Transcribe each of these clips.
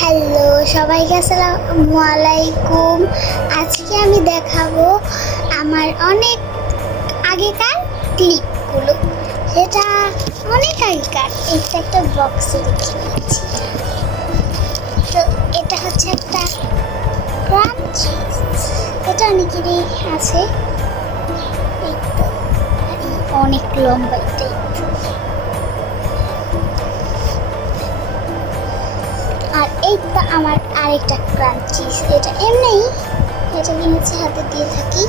Hello সবাইকে আসসালামু আলাইকুম। আজকে আমি দেখাবো আমার অনেক আগেকার ক্লিপগুলো। সেটা অনেক আগেকার এটা একটা বক্সে রেখে দিয়েছি তো এটা হচ্ছে একটা এটা অনেকেরই আছে। অনেক লম্বা এটা আর এই তো আমার আরেকটা ক্রাঞ্চিস এটা এমনি, এটা কিনেছি হাতে দিয়ে থাকি।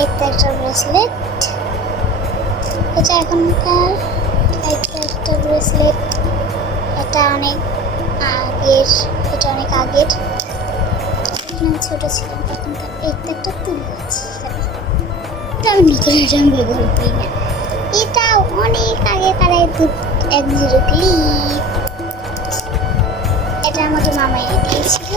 এই তো একটা ব্রেসলেট এটা এখনকার এটা একটা ব্রেসলেট এটা অনেক আগের, এটা অনেক আগের। ছোট ছিলাম তখনকার এই তো একটা তুলি আছে। এটা আমি নতুন এটা আমি ব্যবহার করি না। অনেক আগে কার এক জিরো ক্লিপ। এটা আমাকে মামা এনে দিয়েছিল।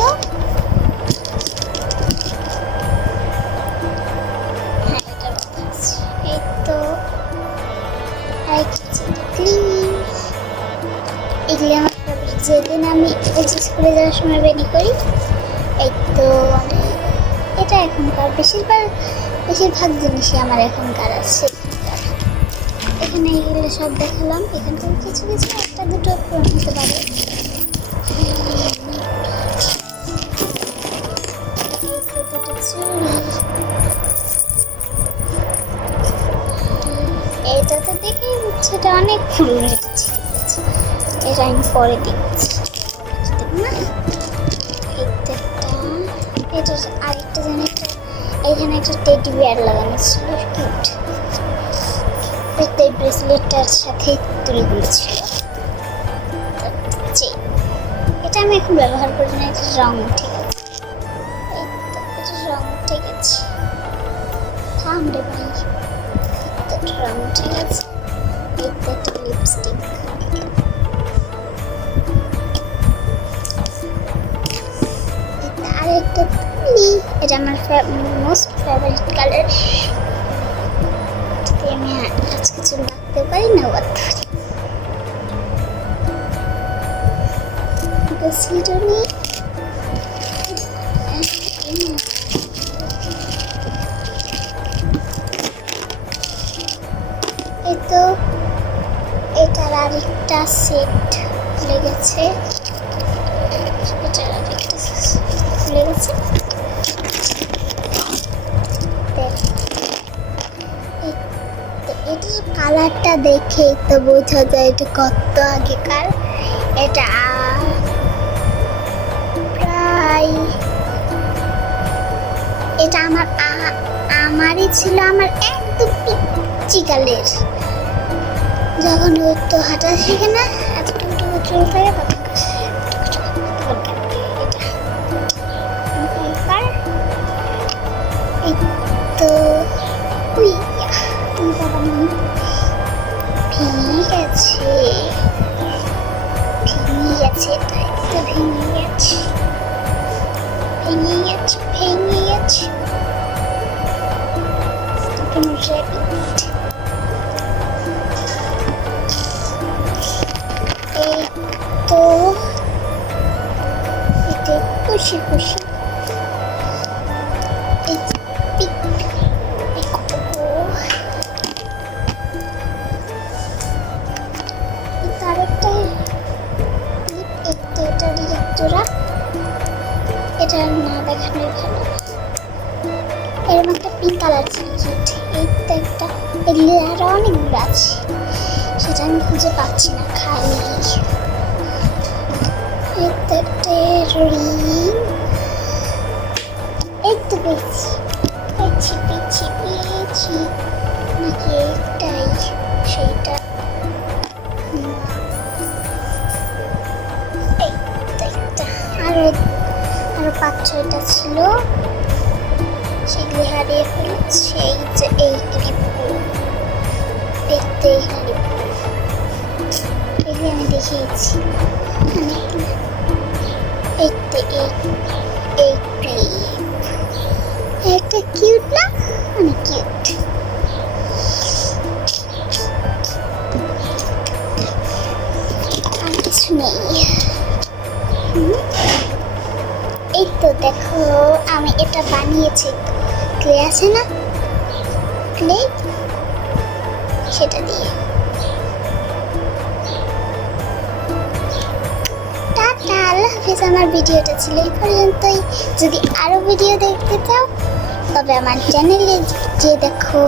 হ্যাঁ যেদিন আমি স্কুলে যাওয়ার সময় বেনি করি, এই তো এটা এখনকার। বেশিরভাগ বেশিরভাগ জিনিসই আমার এখনকার আছে। এখানে এগুলো সব দেখালাম। এখানকার কিছু কিছু, একটা দুটো হতে পারে। এটা তো দেখেই এটা অনেক পুরনো এটা আমি পরে দেবো না একটা, এটা আরেকটা যেন একটা, এখানে একটা টেডি বিয়ার লাগানো ছিল। কিউট এই ব্রেসলেটটার সাথে তুলিগুলো ছিল এটা আমি এখন ব্যবহার করি না এটা রং এই তো, এটা রং ঠিক আছে থাম রে ভাই। রং আছে এই একটা লিপস্টিক আরেকটা তুলি এটা আমার মোস্ট ফেভারিট কালার আমি আজ কিছু রাখতে পারি না বাধ্য সিডনি এই তো, এটার আরেকটা সেট খুলে গেছে। এটার আরেকটা খুলে গেছে। কালারটা দেখেই তো বোঝা যায় এটা কত আগেকার। এটা প্রায় এটা আমার আমারই ছিল আমার একদম পিচ্ছি কালের যখন তো হাঁটা শেখে না, এতটুকু টুকু চুল থাকে তখন তো ভেঙে গেছে ভেঙে গেছে তাই ভেঙে গেছে ভেঙে গেছে ভেঙে গেছে. এই তো এতে খুশি খুশি কালার ছিল কিট এই একটা এগুলি আরও অনেকগুলো আছে। সেটা আমি খুঁজে পাচ্ছি না খালি এই তো একটা রিং এই তো পেয়েছি। পেয়েছি পেয়েছি পেয়েছি। নাকি এইটাই, সেইটা। আরও আরও পাঁচ ছয়টা ছিল। সেগুলি হারিয়ে ফেলেছে, এই যে এই ক্লিপগুলো দেখতে এই ক্লিপগুলো এগুলি আমি দেখিয়েছি। না। এই এই ক্লিপ। একটা কিউট না? অনেক কিউট। নেই। এই তো দেখো, আমি এটা বানিয়েছি ক্লে আছে না? ক্লে? সেটা দিয়ে। টাটা, আল্লাহ আমার ভিডিওটা ছিল এই পর্যন্তই। যদি আরও ভিডিও দেখতে চাও, তবে আমার চ্যানেলে যে দেখো।